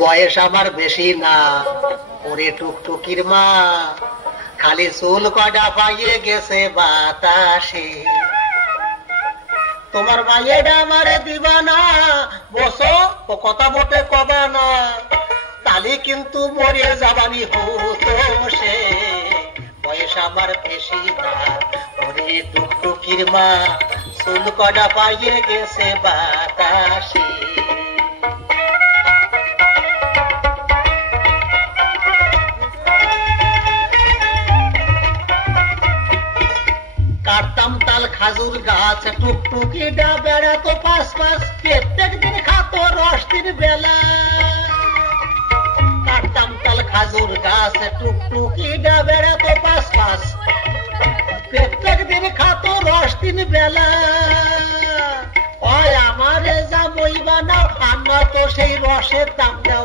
বয়স আমার বেশি না, ওরে টুকটুকির মা, খালি চুল কটা পাইয়ে গেছে বাতাসে। তোমার মাইয়েটা আমারে দিবা না, বসো ও কথা বটে কবা না, তালি কিন্তু মরে যাবানি হতো সে। বয়স আমার বেশি না, ওরে টুকটুকির মা, চুল কটা পাইয়ে গেছে বাতাসে। কাটতাম তাল খাজুর গাছ, টুকটুকিটা বেড়াতো পাশ পাশ, প্রত্যেক দিন খাতো রস দিন বেলা। কাটতাম তাল খাজুর গাছ, টুকটুকিটা বেড়াতো পাশ পাশ, প্রত্যেক দিন খাতো রস দিন বেলা। ওই আমারে যা মই বানাও, আমার তো সেই রসের দাম দাও।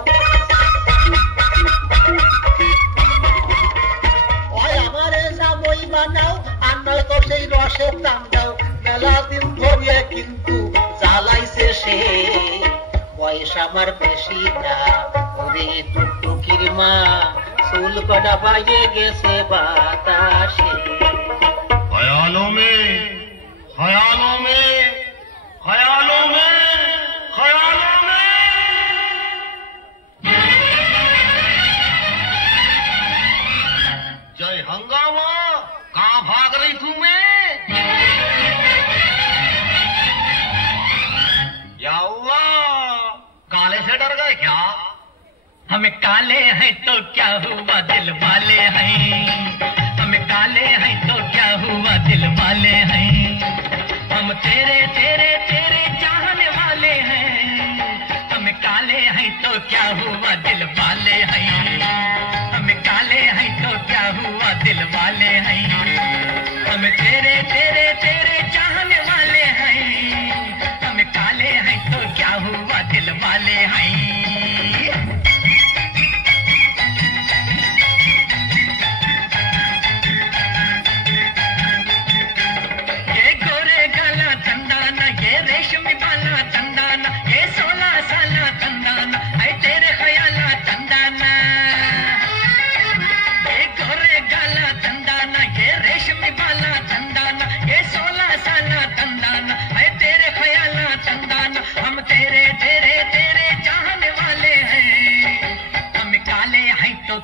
ওই আমারে যা মই বানাও, আমার তো সেই রসের দাম দাও। মেলা দিন ধরিয়ে কিন্তু জ্বালাইছে সে। বয়স আমার বেশি না, ওরে টুকটুকির মা, চুল কটা পাইয়ে গেছে বাতাসে। ख्यालों में ख्यालों में ख्यालों में ख्यालों में। जय हंगामा, कहाँ भाग रही तू? मैं या हुआ, काले से डर गए क्या? हमें काले हैं तो क्या हुआ, दिल वाले हैं। हमें काले हैं तो क्या हुआ, दिल वाले हैं। हम तेरे तेरे तेरे चाहने वाले हैं। हमें काले हैं तो क्या हुआ, दिल वाले हैं। हमें काले हैं तो क्या हुआ, दिल वाले हैं। हम तेरे तेरे तेरे चाहने वाले हैं। हमें काले हैं तो क्या हुआ, दिल वाले हैं।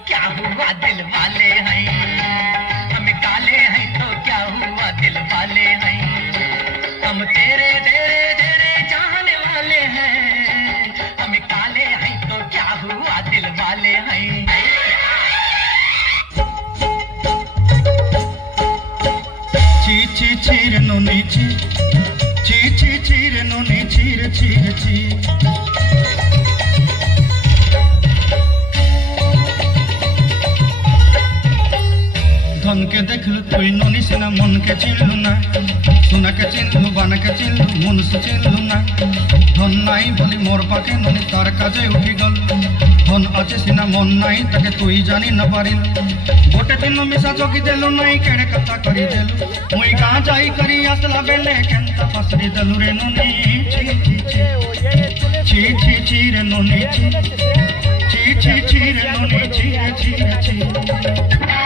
क्या हुआ, दिल वाले हैं। हम काले हैं तो क्या हुआ, दिल वाले हैं। हम तेरे तेरे तेरे चाहने वाले हैं। हम काले हैं तो क्या हुआ, दिल वाले हैं। ची ची चीर नोनी ची, ची ची चीर नोनी चीर चीर ची। धन के देखलु तुई नोनी सिना, मन के चिनलु ना, सोना के चिनलु, बाना के चिनलु, मन से चिनलु ना। धन नाई बोली मोर पाके नोनी तार काजे उठी गल। धन आछे सिना मन नाई, ताके तुई जानी ना पारिल। गोटे दिन मिसा चौकी देलु नाई, केड़े कथा करी देलु। मुई गाँ जाई करी आसला बेले, केंता फासरी देलु रे नोनी। ची ची ची ची ची ची रे नोनी ची, ची ची ची रे नोनी ची ची ची।